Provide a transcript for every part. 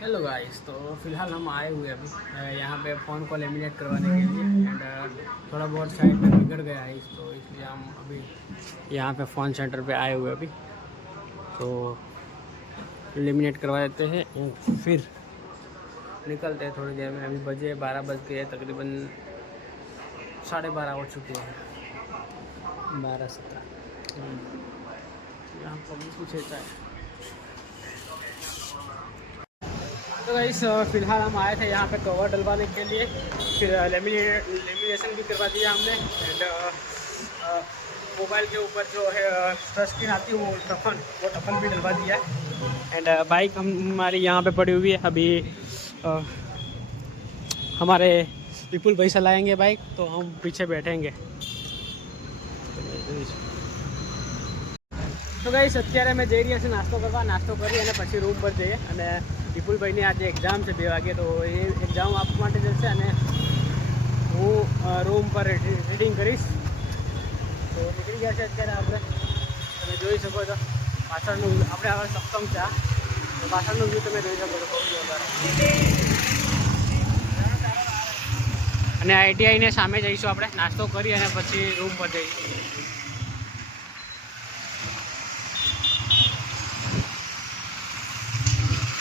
Hello guys तो फ़िलहाल हम आए हुए अभी। यहाँ पे फ़ोन को लेमिनेट करवाने के लिए एंड थोड़ा बहुत साइड में बिगड़ गया है तो इसलिए हम अभी यहाँ पे फ़ोन सेंटर पे आए हुए अभी। तो लेमिनेट करवा देते हैं फिर निकलते हैं थोड़ी देर में। अभी बजे बारह बज के तकरीबन साढ़े बारह हो चुके हैं। बारह सत्रह। यहाँ पर भी कुछ ऐसा है। तो गाइस फिलहाल हम आए थे यहाँ पे कवर डलवाने के लिए फिर लेमिनेशन भी करवा दिया हमने एंड मोबाइल के ऊपर जो है टच स्क्रीन आती है वो टफन वो टफन भी डलवा दिया है एंड बाइक हम हमारी यहाँ पे पड़ी हुई है अभी अ, हमारे विपुल भाई चलाएंगे बाइक तो हम पीछे बैठेंगे તો ગાઈસ અત્યારે અમે જઈ રહ્યા છીએ નાસ્તો કરવા નાસ્તો કરી અને પછી રૂમ પર જઈએ અને વિપુલભાઈની આજે એક્ઝામ છે, બે વાગે, તો એ એક્ઝામ આપવા માટે જશે અને હું રૂમ પર રીડિંગ કરીશ. તો નીકળી ગયા છે અત્યારે આપણે. તમે જોઈ શકો છો. પાછળનું આપણે હવે સક્ષમ છે તો પાછળનું વ્યૂ તમે જોઈ શકો છો. અને આઈટીઆઈને સામે જઈશું આપણે. નાસ્તો કરી અને પછી રૂમ પર જઈશું.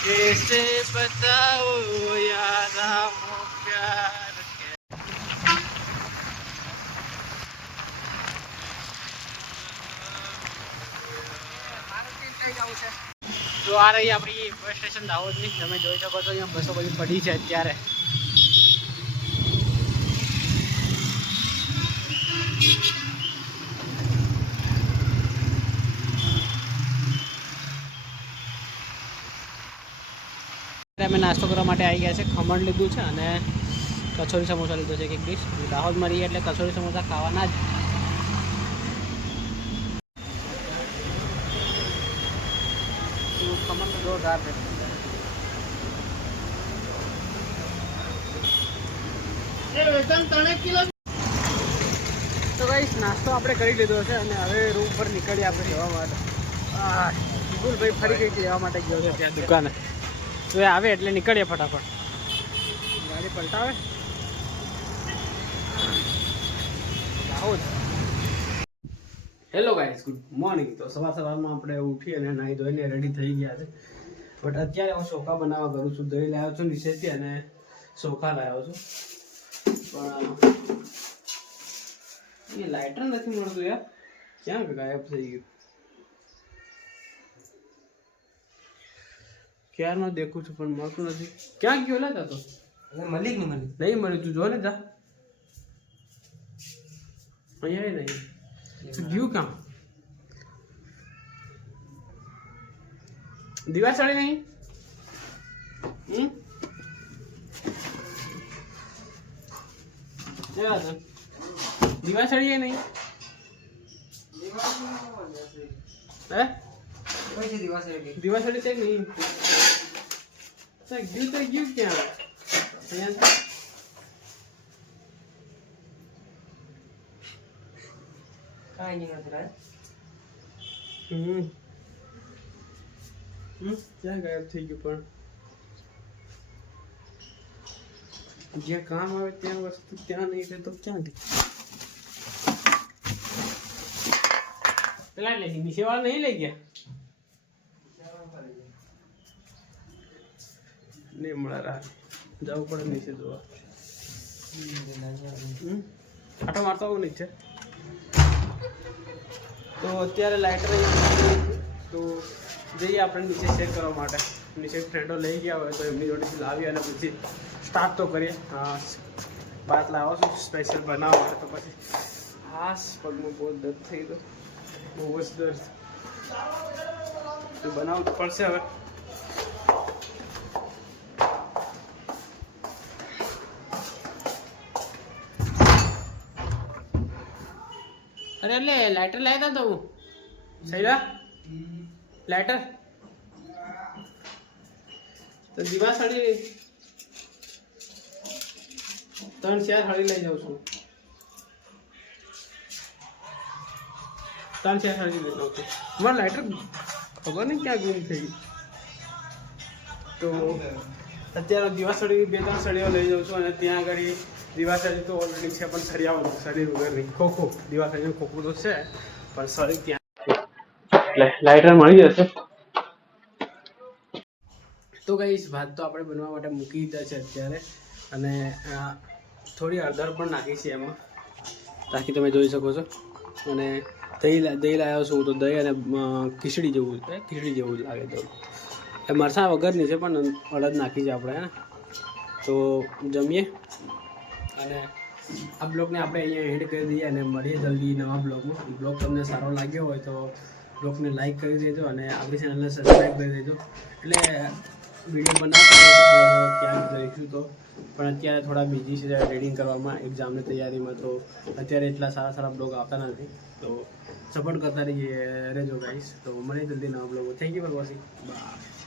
कैसे बताओ यार हमको प्यार के તો આ રહી આપણી બસ સ્ટેશન દાહોદની તમે જોઈ શકો છો અહીંયા બસો બધી પડી છે અત્યારે અત્યારે અમે નાસ્તો કરવા માટે આવી ગયા છે. ખમણ લીધું છે અને કચોરી સમોસા લીધો છે એક ડીશ દાહોદમાં રહીએ એટલે કચોરી સમોસા ખાવાના જ. ખમણ તો જોરદાર છે. તો ગાઈસ નાસ્તો આપણે કરી લીધો છે અને હવે રૂમ પર નીકળીએ આપણે જવા માટે. આ વિપુલભાઈ ફરી કઈ લેવા માટે ગયો છે. ત્યાં દુકાને. તો એ આવે એટલે નીકળીએ ફટાફટ. ગાડી પલટાવે? હેલો ગાઈઝ ગુડ મોર્નિંગ તો સવાર સવારમાં આપણે ઉઠી અને નાહી ધોઈને રેડી થઈ ગયા છે. બટ અત્યારે હું ચોખા બનાવવા કરું છું દહીં લાવ્યો છું નીચેથી અને ચોખા લાવ્યો છું. પણ એ લાઇટર નથી મળતું યાર. ક્યાં ગાયબ થઈ ગયું? ક્યારનો દેખું છું પણ મળતું નથી. ક્યાં ગયો લેતા તો મળી ને મલિક. નહીં મળ્યું તું જો. ને તા અહીંયા નહીં તું ગયું કામ? દિવાસળી નહીં? હમ? દિવાસળી નહીં? હે? દિવાસળી છે નહીં? ગયું તો ગયું ક્યાં? અહીંયા કાંઈ નહીં નથી હમ. હમ ક્યાં ગાયબ થઈ ગયું પણ? જ્યાં કામ આવે ત્યાં વસ્તુ ત્યાં નહીં રહે તો ક્યાં ગઈ પેલા લઈ નીચેવાળા નહીં લઈ ગયા? નહીં મળે રાહ. જવું પડે નીચે જોવા? આટો મારતો આવું નીચે. તો અત્યારે લાઇટર તો જઈએ આપણે નીચે ચેક કરવા માટે. નીચે ફ્રેન્ડો લઈ ગયા હોય તો એમની જોડેથી લાવી અને પછી સ્ટાર્ટ તો કરીએ. હા. બાત લાવો છું? સ્પેશિયલ બનાવવા માટે તો પછી. હાસ, પગમાં બહુ દર્દ થઈ ગયો. બહુ જ દર્દ. બનાવવું પડશે હવે. અરે એટલે લાઇટર લાવ્યા હતા તો સહીલા લાઇટર તો દિવાસળી ત્રણ ચાર હળી લઈ જાઉં છું. ત્રણ ચાર હળી લઈ જાઉં છું. મારા લાઇટર ખબર નહીં ક્યાં ગુમ થઈ તો અત્યારે દિવાસળી બે ત્રણ સળીઓ લઈ જાઉં છું અને ત્યાં આગળ દિવાસળી તો ઓલરેડી છે પણ સળિયાઓ સળી વગરની. ખોખો દિવાસળીનું ખોખો તો છે પણ સરી ત્યાં લાઇટર મળી જશે. તો કઈ ભાત તો આપણે બનવા માટે મૂકી દીધા છે અત્યારે અને થોડી હળદર પણ નાખી છે એમાં. તાકી તમે જોઈ શકો છો. અને દહીં દહીં લાવ્યો છું તો દહીં અને ખીચડી જેવું ખીચડી જેવું લાગે તો. એ મરચાં વગરની છે પણ અડદ નાખી છે આપણે તો જમીએ. અને આ બ્લોગને આપણે અહીંયા એડ કરી દઈએ અને મળીએ જલ્દી નવા બ્લોગમાં. બ્લોગ તમને સારો લાગ્યો હોય તો બ્લોગને લાઈક કરી દેજો અને આપણી ચેનલને સબસ્ક્રાઈબ કરી દેજો. એટલે વીડિયો બનાવતા ક્યાંક જઈશું તો. પણ અત્યારે થોડા બિઝી છે રીડિંગ કરવામાં એક્ઝામની તૈયારીમાં, તો અત્યારે એટલા સારા સારા બ્લોગ આવતા નથી. તો સપોર્ટ કરતા રહીએ રહેજો ગાઈસ તો મળીએ જલ્દી નવા blog thank you for watching bye